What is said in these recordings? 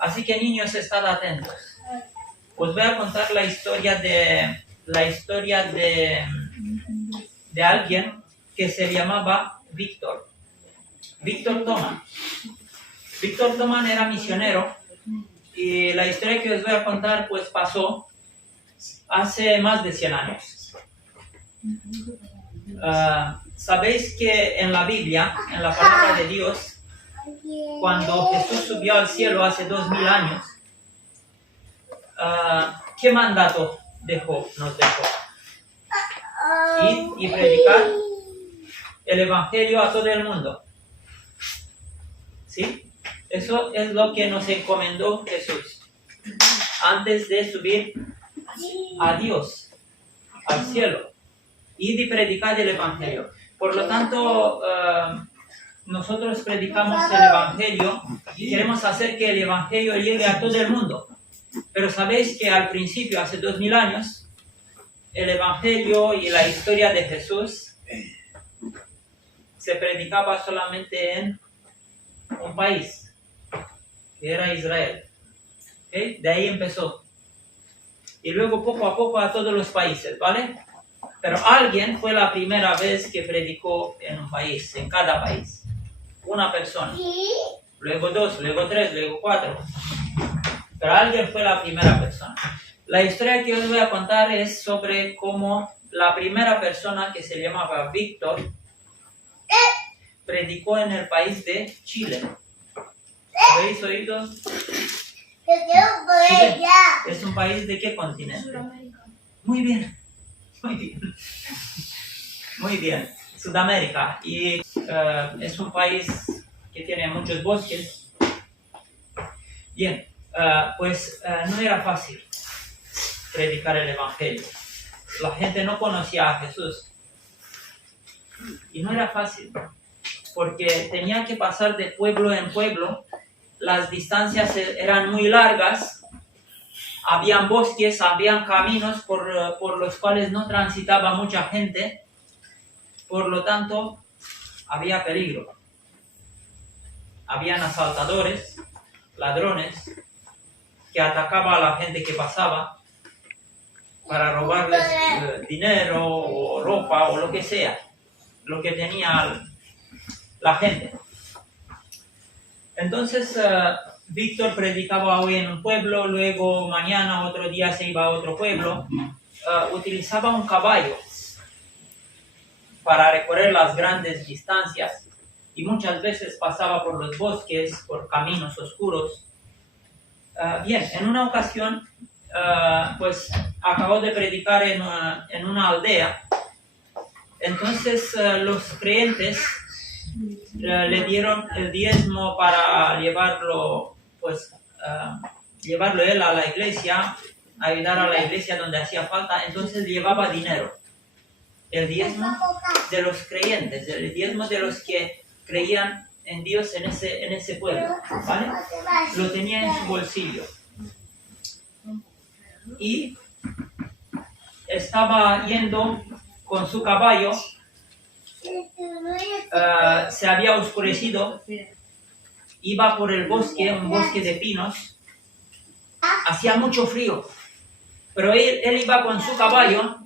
Así que niños, estad atentos. Os voy a contar la historia de alguien que se llamaba Víctor Thoman. Víctor Thoman era misionero y la historia que os voy a contar pues pasó hace más de 100 años. Sabéis que en la Biblia, en la palabra de Dios, cuando Jesús subió al cielo hace 2000 años, ¿qué mandato nos dejó? Ir y predicar el Evangelio a todo el mundo. ¿Sí? Eso es lo que nos encomendó Jesús antes de subir a Dios, al cielo, ir y predicar el Evangelio. Por lo tanto, nosotros predicamos el Evangelio y queremos hacer que el Evangelio llegue a todo el mundo. Pero sabéis que al principio, hace 2000 años, el Evangelio y la historia de Jesús se predicaba solamente en un país, que era Israel. ¿Okay? De ahí empezó. Y luego poco a poco a todos los países, ¿vale? Pero alguien fue la primera vez que predicó en un país, en cada país. Una persona. Luego 2, luego 3, luego 4. Pero alguien fue la primera persona. La historia que os voy a contar es sobre cómo la primera persona, que se llamaba Víctor, predicó en el país de Chile. ¿Habéis oído? Chile es un país de qué continente? Sudamérica. Muy bien. Muy bien. Sudamérica. Y es un país que tiene muchos bosques. Bien, pues no era fácil predicar el Evangelio. La gente no conocía a Jesús. Y no era fácil, porque tenía que pasar de pueblo en pueblo. Las distancias eran muy largas. Habían bosques, habían caminos por los cuales no transitaba mucha gente. Por lo tanto, había peligro. Habían asaltadores, ladrones, que atacaban a la gente que pasaba para robarles dinero o ropa o lo que sea, lo que tenía la gente. Entonces, Víctor predicaba hoy en un pueblo, luego mañana, otro día se iba a otro pueblo. Utilizaba un caballo para recorrer las grandes distancias y muchas veces pasaba por los bosques, por caminos oscuros. Bien, en una ocasión, pues acabó de predicar en una aldea. Entonces los creyentes le dieron el diezmo para llevarlo él a la iglesia, ayudar a la iglesia donde hacía falta. Entonces llevaba dinero, el diezmo de los creyentes, el diezmo de los que creían en Dios en ese pueblo, ¿vale? Lo tenía en su bolsillo. Y estaba yendo con su caballo. Se había oscurecido. Iba por el bosque, un bosque de pinos. Hacía mucho frío. Pero él iba con su caballo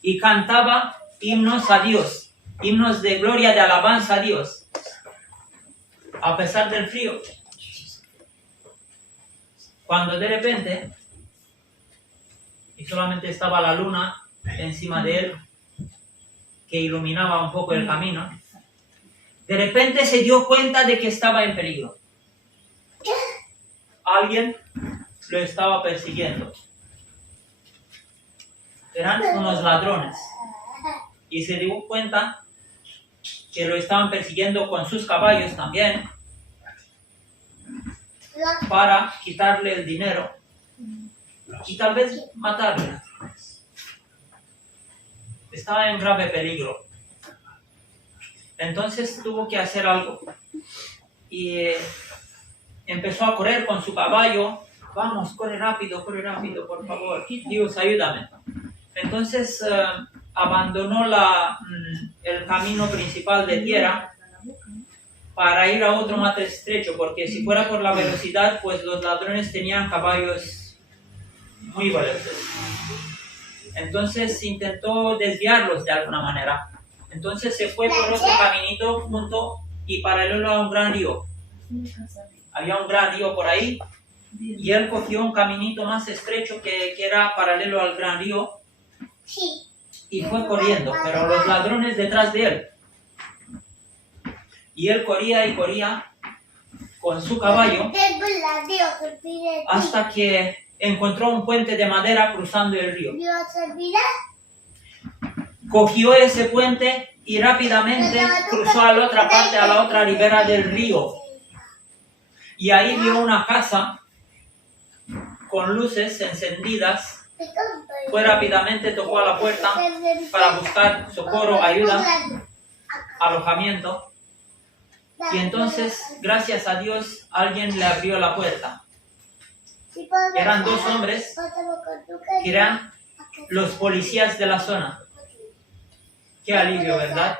y cantaba himnos a Dios. Himnos de gloria, de alabanza a Dios. A pesar del frío. Cuando de repente, y solamente estaba la luna encima de él, que iluminaba un poco el camino, de repente se dio cuenta de que estaba en peligro. Alguien lo estaba persiguiendo. Eran unos ladrones. Y se dio cuenta que lo estaban persiguiendo con sus caballos también, para quitarle el dinero y tal vez matarle. Estaba en grave peligro. Entonces tuvo que hacer algo y empezó a correr con su caballo. Vamos, corre rápido, por favor. Dios, ayúdame. Entonces abandonó el camino principal de tierra para ir a otro más estrecho, porque si fuera por la velocidad, pues los ladrones tenían caballos muy veloces. Entonces intentó desviarlos de alguna manera. Entonces se fue por otro caminito junto y paralelo a un gran río. Había un gran río por ahí y él cogió un caminito más estrecho que era paralelo al gran río y fue corriendo, pero los ladrones detrás de él. Y él corría y corría con su caballo hasta que encontró un puente de madera cruzando el río. Cogió ese puente y rápidamente cruzó a la otra parte, a la otra ribera del río. Y ahí vio una casa con luces encendidas. Fue rápidamente, tocó a la puerta para buscar socorro, ayuda, alojamiento. Y entonces, gracias a Dios, alguien le abrió la puerta. Eran dos hombres que eran los policías de la zona. Qué alivio, ¿verdad?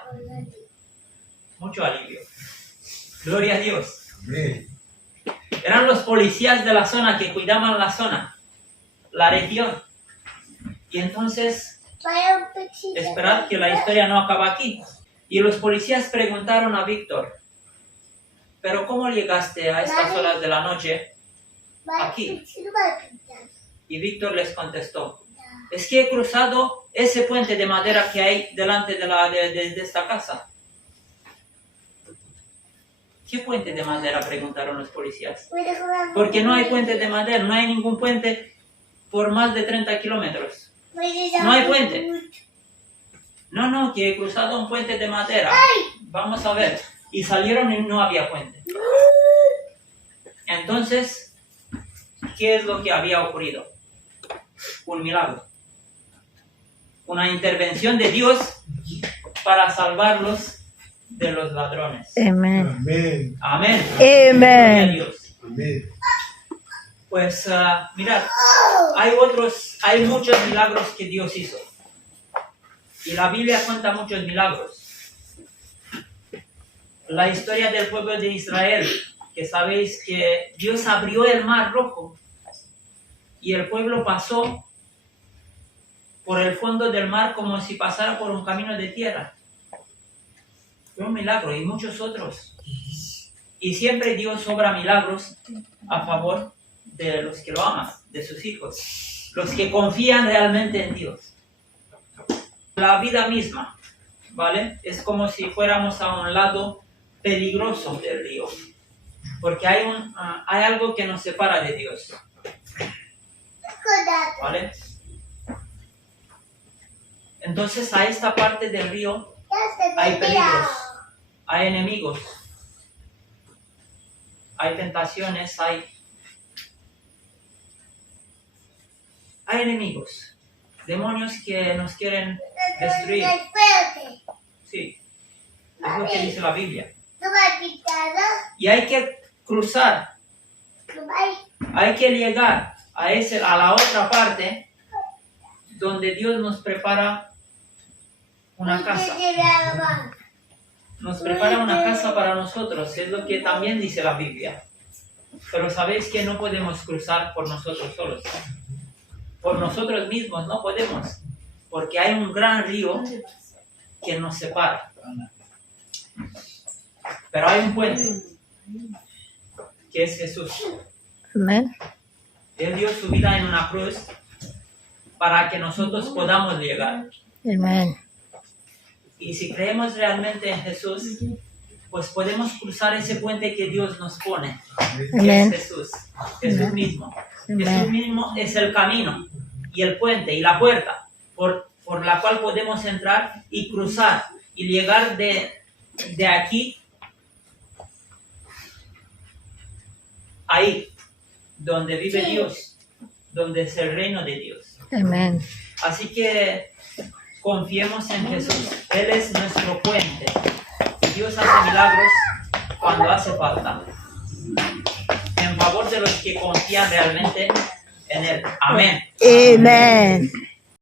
Mucho alivio. Gloria a Dios. Eran los policías de la zona que cuidaban la zona, la región. Y entonces, esperad que la historia no acaba aquí. Y los policías preguntaron a Víctor, ¿pero cómo llegaste a estas horas de la noche aquí? Y Víctor les contestó, es que he cruzado ese puente de madera que hay delante de esta casa. ¿Qué puente de madera? Preguntaron los policías. Porque no hay puente de madera, no hay ningún puente por más de 30 kilómetros. No hay puente. No, que he cruzado un puente de madera. Vamos a ver. Y salieron y no había puente. Entonces, ¿qué es lo que había ocurrido? Un milagro. Una intervención de Dios para salvarlos de los ladrones. Amén. Amén. Amén. Amén. Gloria a Dios. Amén. Pues mirad, hay muchos milagros que Dios hizo. Y la Biblia cuenta muchos milagros. La historia del pueblo de Israel, que sabéis que Dios abrió el mar rojo y el pueblo pasó por el fondo del mar como si pasara por un camino de tierra. Fue un milagro y muchos otros. Y siempre Dios obra milagros a favor de los que lo aman, de sus hijos, los que confían realmente en Dios. La vida misma, ¿vale? Es como si fuéramos a un lado peligroso del río, porque hay algo que nos separa de Dios, ¿vale? Entonces a esta parte del río hay peligros, hay enemigos, hay tentaciones, hay enemigos, demonios que nos quieren destruir. Sí, es lo que dice la Biblia. Y hay que cruzar, hay que llegar a la otra parte donde Dios nos prepara una casa. Nos prepara una casa para nosotros, es lo que también dice la Biblia. Pero sabéis que no podemos cruzar por nosotros solos. Por nosotros mismos no podemos, porque hay un gran río que nos separa. Pero hay un puente, que es Jesús. Amén. Él dio su vida en una cruz para que nosotros podamos llegar. Amén. Y si creemos realmente en Jesús, pues podemos cruzar ese puente que Dios nos pone, que Amén. es Jesús. Jesús mismo. Amén. Jesús mismo es el camino y el puente y la puerta por la cual podemos entrar y cruzar y llegar de aquí ahí, donde vive Dios, donde es el reino de Dios. Amén. Así que confiemos en Jesús. Él es nuestro puente. Dios hace milagros cuando hace falta, en favor de los que confían realmente en Él. Amén. Amén.